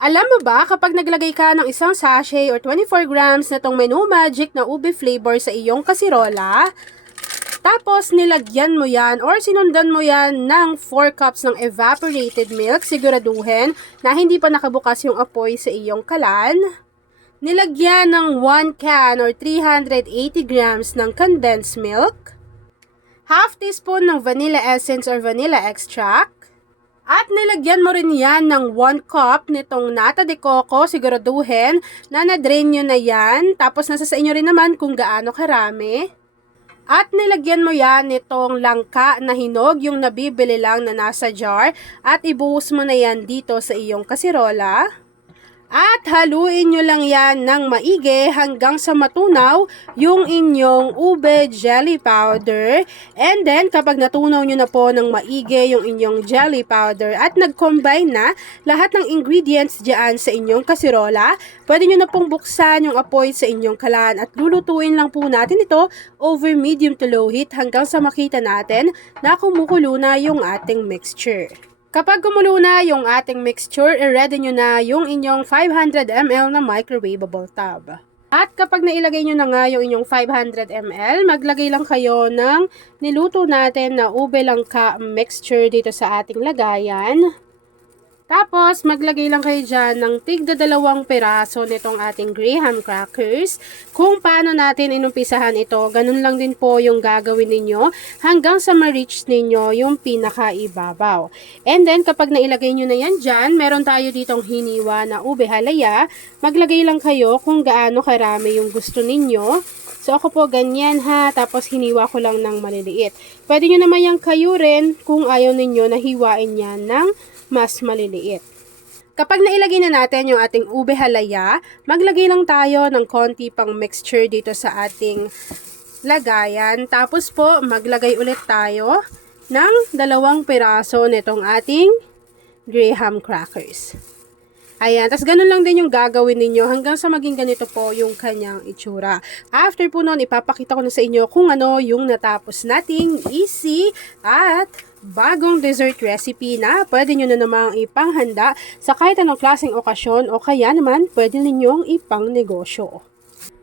Alam mo ba, kapag naglagay ka ng isang sachet or 24 grams na tong Menu Magic na ube flavor sa iyong kasirola, tapos nilagyan mo yan or sinundan mo yan ng 4 cups ng evaporated milk, siguraduhin na hindi pa nakabukas yung apoy sa iyong kalan. Nilagyan ng 1 can or 380 grams ng condensed milk, half teaspoon ng vanilla essence or vanilla extract, at nilagyan mo rin yan ng 1 cup nitong nata de coco, siguraduhin na na-drain nyo na yan. Tapos nasa sa inyo rin naman kung gaano karami. At nilagyan mo yan nitong langka na hinog, yung nabibili lang na nasa jar. At ibuhos mo na yan dito sa iyong kasirola. At haluin nyo lang yan ng maigi hanggang sa matunaw yung inyong ube jelly powder. And then, kapag natunaw nyo na po ng maigi yung inyong jelly powder at nag-combine na lahat ng ingredients dyan sa inyong kasirola, pwede nyo na pong buksan yung apoy sa inyong kalan at lulutuin lang po natin ito over medium to low heat hanggang sa makita natin na kumukulo na yung ating mixture. Kapag kumulo na yung ating mixture, i-ready nyo na yung inyong 500 ml na microwavable tub. At kapag nailagay nyo na nga yung inyong 500 ml, maglagay lang kayo ng niluto natin na ube langka mixture dito sa ating lagayan. Tapos, maglagay lang kayo dyan ng tigda 2 piraso nitong ating graham crackers. Kung paano natin inumpisahan ito, ganun lang din po yung gagawin ninyo hanggang sa ma-reach ninyo yung pinakaibabaw. And then, kapag nailagay nyo na yan dyan, meron tayo ditong hiniwa na ube halaya. Maglagay lang kayo kung gaano karami yung gusto ninyo. So, ako po ganyan ha, tapos hiniwa ko lang ng maliliit. Pwede nyo naman yung kayurin kung ayaw ninyo na hiwain yan ng mas maliliit. Kapag nailagay na natin yung ating ube halaya, maglagay lang tayo ng konti pang mixture dito sa ating lagayan. Tapos po, maglagay ulit tayo ng 2 piraso nitong ating graham crackers. Ayan, tas ganun lang din yung gagawin ninyo hanggang sa maging ganito po yung kanyang itsura. After po nun, ipapakita ko na sa inyo kung ano yung natapos nating easy at bagong dessert recipe na pwede nyo na namang ipanghanda sa kahit anong klaseng okasyon o kaya naman pwede ninyong ipang negosyo.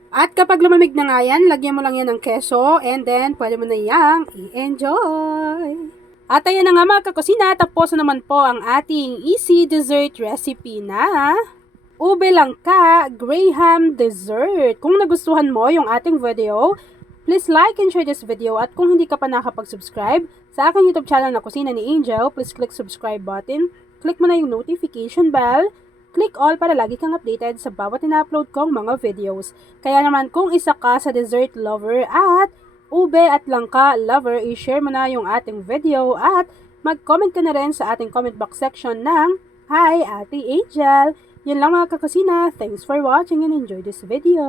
At kapag lumamig na nga yan, lagyan mo lang yan ng keso and then pwede mo na yang i-enjoy. At ayan na nga mga kakusina, tapos na naman po ang ating easy dessert recipe na ube langka graham dessert. Kung nagustuhan mo yung ating video, please like and share this video at kung hindi ka pa nakapag-subscribe sa aking YouTube channel na Kusina ni Angel, please click subscribe button, click mo na yung notification bell, click all para lagi kang updated sa bawat ina-upload kong mga videos. Kaya naman kung isa ka sa dessert lover at ube at langka lover, i-share mo na yung ating video at mag-comment ka na rin sa ating comment box section ng Hi Ate Angel. Yun lang mga kakusina. Thanks for watching and enjoy this video.